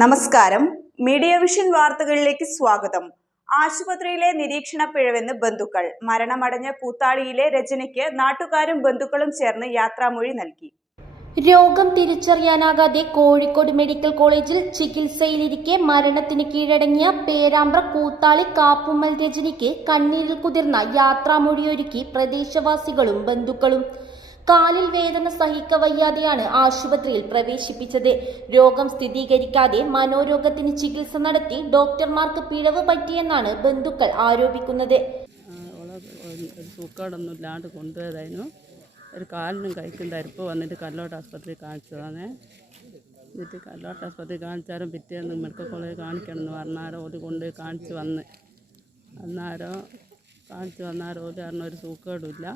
നമസ്കാരം. Media vision വാർത്തകളിലേക്ക് സ്വാഗതം. ആശുപത്രിയിലെ നിരീക്ഷണ പിഴവെന്ന് ബന്ധുക്കൾ. മരണമടഞ്ഞ കൂത്താളിയിലെ രജനിക്ക് നാട്ടുകാരും ബന്ധുക്കളും ചേർന്ന് യാത്രാമൊഴി നൽകി. രോഗം തിരിച്ചറിയാനാകാതെ കോഴിക്കോട് മെഡിക്കൽ കോളേജിൽ ചികിത്സയിലിരിക്കെ മരണത്തിന് കീഴടങ്ങിയ പേരാമ്പ്ര കൂത്താളി കാപ്പുമ്മൽ രജനിക്ക് കണ്ണീരിൽ കുതിർന്ന യാത്രാമൊഴിയൊരുക്കി പ്രദേശവാസികളും ബന്ധുക്കളും. കാലിൽ വേദന സഹിക്കവയ്യാതെയാണ് ആശുപത്രിയിൽ പ്രവേശിപ്പിച്ചത്. രോഗം സ്ഥിരീകരിക്കാതെ മനോരോഗത്തിന് ചികിത്സ നടത്തി ഡോക്ടർമാർക്ക് പിഴവ് പറ്റിയെന്നാണ് ബന്ധുക്കൾ ആരോപിക്കുന്നത്. ഒരു സൂക്കാടൊന്നും ഇല്ലാണ്ട് കൊണ്ടുപോയതായിരുന്നു. ഒരു കാലിനും കൈക്കും തരിപ്പ് വന്നിട്ട് കല്ലോട്ട് ആസ്പത്രിയിൽ കാണിച്ചതാണ്. എന്നിട്ട് കല്ലോട്ട് ആസ്പത്രി കാണിച്ചാലും പിറ്റേന്ന് മെഡിക്കൽ കോളേജിൽ കാണിക്കണം എന്ന് പറഞ്ഞാരോ ഒരു കൊണ്ട് കാണിച്ച് വന്ന് അന്നേരം ഒരു കാരണം ഒരു സൂക്കേടുമില്ല,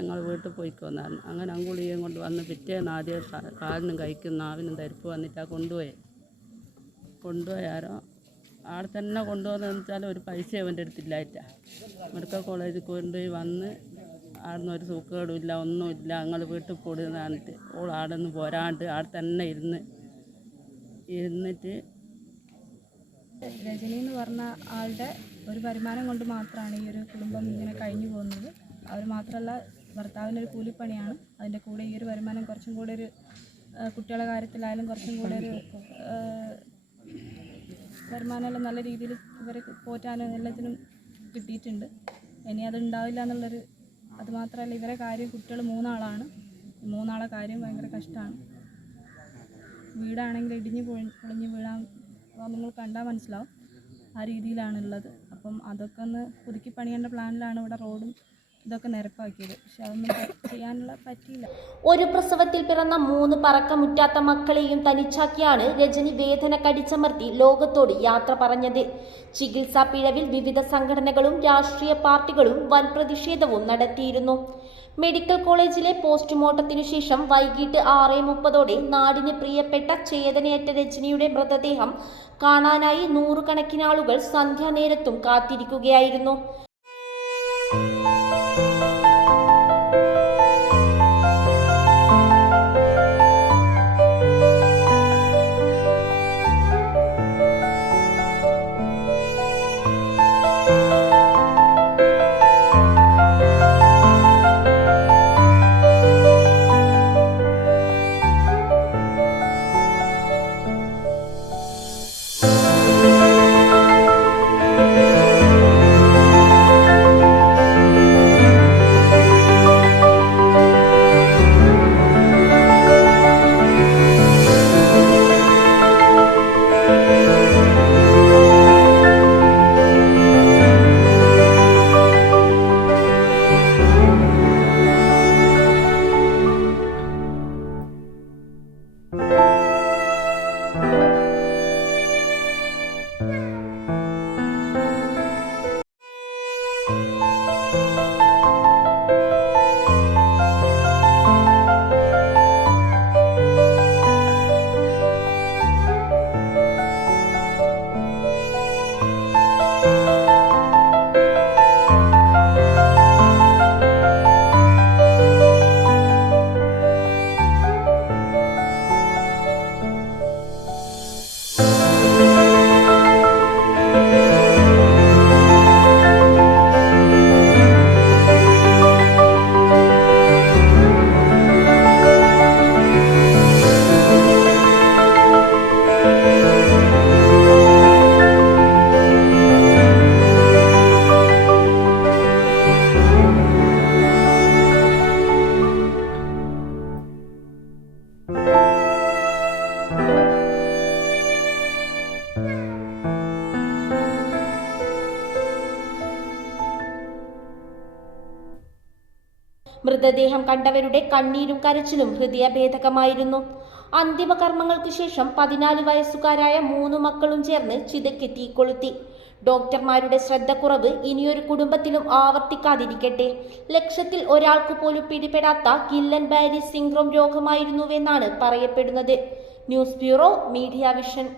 നിങ്ങൾ വീട്ടിൽ പോയിക്കൊന്നായിരുന്നു. അങ്ങനെ അങ്കുളിയും കൊണ്ട് വന്ന് പിറ്റേന്ന് ആദ്യം കാലിനും കൈക്കും നാവിനും തരിപ്പ് വന്നിട്ടാണ് കൊണ്ടുപോയാരോ അവിടെ തന്നെ കൊണ്ടുപോകുന്നതെന്ന് വെച്ചാൽ ഒരു പൈസ അവൻ്റെ അടുത്തില്ലായിട്ടാ. മെഡിക്കൽ കോളേജിൽ കൊണ്ടുപോയി വന്ന് ആടുന്ന ഒരു സൂക്കേടുമില്ല, ഒന്നുമില്ല, ഞങ്ങൾ വീട്ടിൽ കൂടുന്നതാണിട്ട് ഓൾ അവിടെ നിന്ന് പോരാണ്ട് അവിടെ തന്നെ ഇരുന്നിട്ട് രജനി എന്ന് പറഞ്ഞ ആളുടെ ഒരു വരുമാനം കൊണ്ട് മാത്രമാണ് ഈ ഒരു കുടുംബം ഇങ്ങനെ കഴിഞ്ഞു പോകുന്നത്. അവർ മാത്രമല്ല, ഭർത്താവിൻ്റെ ഒരു കൂലിപ്പണിയാണ്. അതിൻ്റെ കൂടെ ഈ ഒരു വരുമാനം കുറച്ചും കൂടെ ഒരു കുട്ടികളുടെ കാര്യത്തിലായാലും കുറച്ചും കൂടെ ഒരു വരുമാനമെല്ലാം നല്ല രീതിയിൽ ഇവരെ പോറ്റാനും എല്ലാത്തിനും കിട്ടിയിട്ടുണ്ട്. ഇനി അത് ഉണ്ടാവില്ല എന്നുള്ളൊരു, അതുമാത്രമല്ല ഇവരെ കാര്യം, കുട്ടികൾ മൂന്നാളെ കാര്യം ഭയങ്കര കഷ്ടമാണ്. വീടാണെങ്കിൽ ഇടിഞ്ഞ് പൊളിഞ്ഞ് വീഴാൻ നിങ്ങൾ കണ്ടാൽ മനസ്സിലാവും, ആ രീതിയിലാണുള്ളത്. അപ്പം അതൊക്കെ ഒന്ന് പുതുക്കി പണിയേണ്ട പ്ലാനിലാണ് ഇവിടെ റോഡും ഇതൊക്കെ നിരപ്പാക്കിയത്. പക്ഷെ അതൊന്നും ചെയ്യാനുള്ള പറ്റിയില്ല. ഒരു പ്രസവത്തിൽ പിറന്ന 3 പറക്കമുറ്റാത്ത മക്കളെയും തനിച്ചാക്കിയാണ് രജനി വേദന കടിച്ചമർത്തി ലോകത്തോട് യാത്ര പറഞ്ഞത്. ചികിത്സാ പിഴവിൽ വിവിധ സംഘടനകളും രാഷ്ട്രീയ പാർട്ടികളും വൻ പ്രതിഷേധവും നടത്തിയിരുന്നു. മെഡിക്കൽ കോളേജിലെ പോസ്റ്റ്മോർട്ടത്തിനു ശേഷം വൈകിട്ട് 6:30 നാടിന് പ്രിയപ്പെട്ട ചേതനയേറ്റ രജനിയുടെ മൃതദേഹം കാണാനായി നൂറുകണക്കിന് ആളുകൾ സന്ധ്യാനേരത്തും കാത്തിരിക്കുകയായിരുന്നു. മൃതദേഹം കണ്ടവരുടെ കണ്ണീരും കരച്ചിലും ഹൃദയഭേദകമായിരുന്നു. അന്തിമകർമ്മങ്ങൾക്ക് ശേഷം 14 വയസ്സുകാരായ 3 മക്കളും ചേർന്ന് ചിതയ്ക്ക് തീകൊളുത്തി. ഡോക്ടർമാരുടെ ശ്രദ്ധക്കുറവ് ഇനിയൊരു കുടുംബത്തിലും ആവർത്തിക്കാതിരിക്കട്ടെ. ലക്ഷത്തിൽ ഒരാൾക്ക് പോലും പിടിപെടാത്ത ഗില്ലൻ ബാരി സിൻഡ്രോം രോഗമായിരുന്നുവെന്നാണ് പറയപ്പെടുന്നത്. News bureau, media vision.